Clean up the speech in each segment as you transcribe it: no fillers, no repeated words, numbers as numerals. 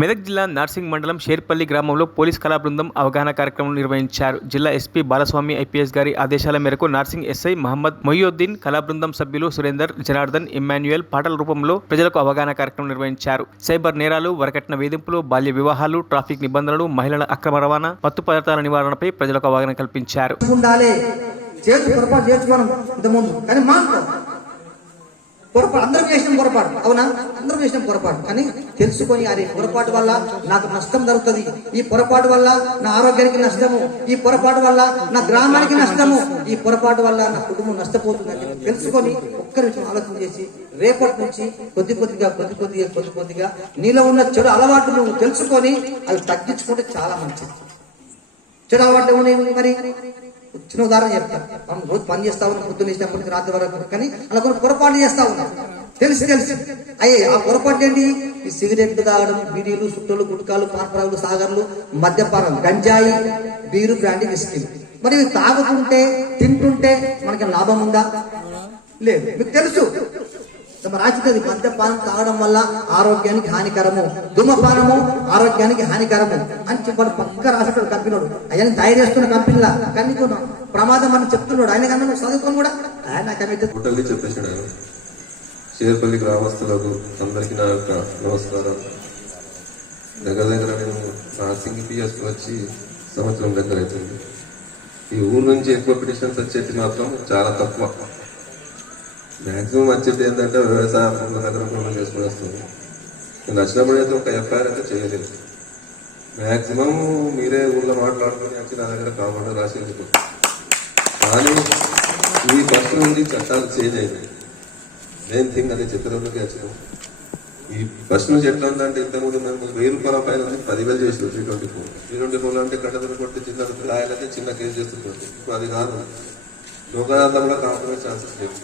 మెదక్ జిల్లా నార్సింగ్ మండలం షేర్పల్లి గ్రామంలో పోలీస్ కళా బృందం అవగాహన కార్యక్రమం నిర్వహించారు. జిల్లా ఎస్పీ బాలస్వామి ఐపీఎస్ గారి ఆదేశాల మేరకు నార్సింగ్ ఎస్ఐ మహమ్మద్ మొయ్యుద్దీన్, కళా బృందం సభ్యులు సురేందర్, జనార్దన్, ఇమ్మాన్యుయల్ పాటల రూపంలో ప్రజలకు అవగాహన కార్యక్రమం నిర్వహించారు. సైబర్ నేరాలు, వరకట్న వేధింపులు, బాల్య వివాహాలు, ట్రాఫిక్ నిబంధనలు, మహిళల అక్రమ రవాణా, మత్తు పదార్థాల నివారణపై ప్రజలకు అవగాహన కల్పించారు. అందరం చేసిన పొరపాటు, అవునా? అందరం చేసిన పొరపాటు, కానీ తెలుసుకొని అది పొరపాటు వల్ల నాకు నష్టం జరుగుతుంది, ఈ పొరపాటు వల్ల నా ఆరోగ్యానికి నష్టము, ఈ పొరపాటు వల్ల నా గ్రామానికి నష్టము, ఈ పొరపాటు వల్ల నా కుటుంబం నష్టపోతుందని తెలుసుకొని ఒక్క నిమిషం ఆలోచన చేసి రేపటి నుంచి కొద్ది కొద్దిగా నీలో ఉన్న చెడు అలవాట్లు నువ్వు తెలుసుకొని అవి తగ్గించుకుంటే చాలా మంచిది. చెడు అలవాట్లు మరి చిన్న ఉదాహరణ చెప్తాను. మనం రోజు పని చేస్తా ఉన్నాం, పొద్దున్న ఇచ్చినప్పటి నుంచి రాత్రి వరకు, కానీ అలా కొన్ని పొరపాటు చేస్తా ఉన్నాం. తెలిసి అయ్యే ఆ పొరపాటు ఏంటి? ఈ సిగరెట్లు తాగడం, బీడీలు, సుట్టలు, గుట్కాలు, పాన్పరాగులు, సాగర్లు, మద్యపానం, గంజాయి, బీరు, బ్రాండీ, విస్కీ. మరి ఇవి తాగుతుంటే తింటుంటే మనకి లాభం ఉందా? లేదు. మీకు తెలుసు రాసినది మద్యపానం తాగడం వల్ల ఆరోగ్యానికి హానికరము, ధూమపానము ఆరోగ్యానికి హానికరము అని చెప్పాడు. పక్క రాసేటాడు కంపెనీడు. ఆయన తయారు చేస్తున్న కంపెనీలా కానీ ప్రమాదం అని చెప్తున్నాడు. ఆయన కన్నా చదువుకొని కూడా ఆయన చెప్పేసాడు. షేర్పల్లి గ్రామస్తులకు అందరికీ నా యొక్క నమస్కారం. దగ్గర నేను నార్సింగ్ పిఎస్ వచ్చి సంవత్సరం దగ్గర అవుతుంది. ఈ ఊరు నుంచి ఎక్కువ పిటిషన్స్ వచ్చేది మాత్రం చాలా తక్కువ. మ్యాక్సిమం వచ్చేది ఏంటంటే వ్యవసాయ దగ్గర పూర్ణం చేసుకుని వస్తుంది. నేను వచ్చినప్పుడు అయితే ఒక ఎఫ్ఐఆర్ అయితే చేయలేదు. మ్యాక్సిమం మీరే ఊళ్ళో మాట్లాడుకుని వచ్చి నా దగ్గర కాకుండా రాసి వెళ్ళిపోతుంది. కానీ ఈ ఫస్ట్ నుండి చట్టాలు చేంజ్ అయినాయి. మెయిన్ థింగ్ అదే చిత్రంలోకి వచ్చినాం. ఈ ఫస్ట్ నుంచి ఎట్లా ఉందంటే ఇంతకుముందు మేము 1000 రూపాయల పైన 10,000 చేసాం. 324 అంటే గడ్డలు కొట్టి చిన్న రాయాలంటే చిన్న కేసు చేస్తుంది. ఇప్పుడు అది కాదు. లోకాలంతా కూడా కాంప్రమైజ్ ఛాన్సెస్ లేవు.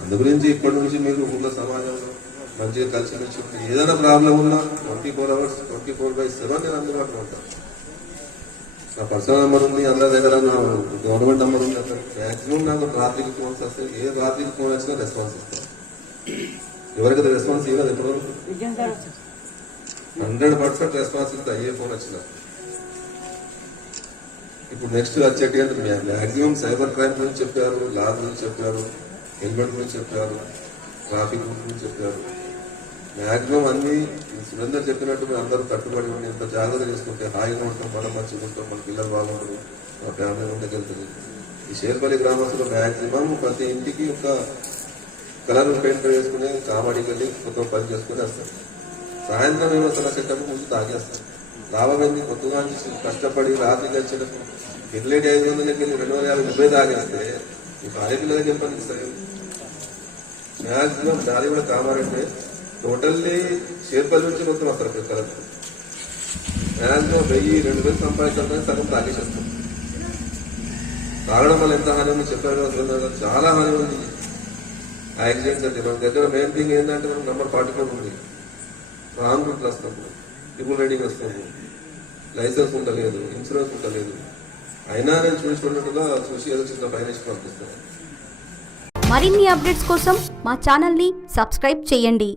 అందు గురించి ఇప్పటి నుంచి మీరు ఊళ్ళో సమాజంలో మంచిగా కలిసి వచ్చి ఏదైనా ప్రాబ్లం ఉన్నా 24 hours 24/7 నేను అందుబాటులో ఉంటాను. నా పర్సనల్ నెంబర్ ఉంది, అందరి దగ్గర నా గవర్నమెంట్ నెంబర్ ఉంది. అసలు మ్యాక్సిమం నాకు రాత్రికి ఫోన్స్ వస్తాయి. ఏ రాత్రికి ఫోన్ వచ్చినా రెస్పాన్స్ ఇస్తాను. ఎవరికైతే రెస్పాన్స్ ఇవ్వదు ఎప్పుడు 100% రెస్పాన్స్ ఇస్తా ఏ ఫోన్ వచ్చినా. ఇప్పుడు నెక్స్ట్ వచ్చేటి అంటే మ్యాక్సిమం సైబర్ క్రైమ్ గురించి చెప్పారు, లా గురించి చెప్పారు, హెల్మెట్ గురించి చెప్పారు, ట్రాఫిక్ గురించి చెప్పారు. మ్యాక్సిమం అన్ని సురేందర్ చెప్పినట్టు మీరు అందరూ కట్టుబడి ఉండి ఎంత జాగ్రత్త చేసుకుంటే హాయిగా ఉంటాం, మనం మంచిగా ఉంటాం, మన పిల్లలు బాగుంటారు, మా ఫ్యామిలీ ఉండగలుగుతుంది. ఈ షేర్పల్లి గ్రామస్తులు మ్యాక్సిమం ప్రతి ఇంటికి ఒక కలర్ పెయింట్ వేసుకుని కామెడీకి వెళ్ళి కొత్త పని చేసుకుని వస్తారు. సాయంత్రం ఏమో సెటప్ ముందు తాగేస్తారు. లాభం ఏంది? కొత్తగా కష్టపడి రాత్రికి వచ్చేటప్పుడు ఎట్లేటి 500 వెళ్ళి 250 తాగేస్తే ఈ భార్య పిల్లలకి ఏం పనిస్తాయి? మ్యాక్సిమం దారి కూడా కామారంటే టోటల్లీ షేర్పల్లి నుంచి మొత్తం వస్తారు పిల్లలు. మ్యాక్సిమం 1000-2000 సంపాదించాలని సగం తాగేసేస్తాం. తాగడం వల్ల ఎంత హాని ఉందో చెప్పారు కదా, చాలా హాని ఉంది. యాక్సిడెంట్స్ అంటే మన దగ్గర మెయిన్ థింగ్ ఏంటంటే మనం నెంబర్ 44 ఉంది. రాంగ్ రూట్లు వస్తాము, ట్రిపుల్ రైడింగ్ వస్తాము, లైసెన్స్ ఉండలేదు, ఇన్సూరెన్స్ ఉండలేదు. అయినా నేను చూసుకున్నట్టుగా చూసి ఏదో చిన్న ఫైనాన్స్ పంపిస్తాను. మరిన్ని అప్డేట్స్ కోసం మా ఛానల్ని సబ్స్క్రైబ్ చేయండి.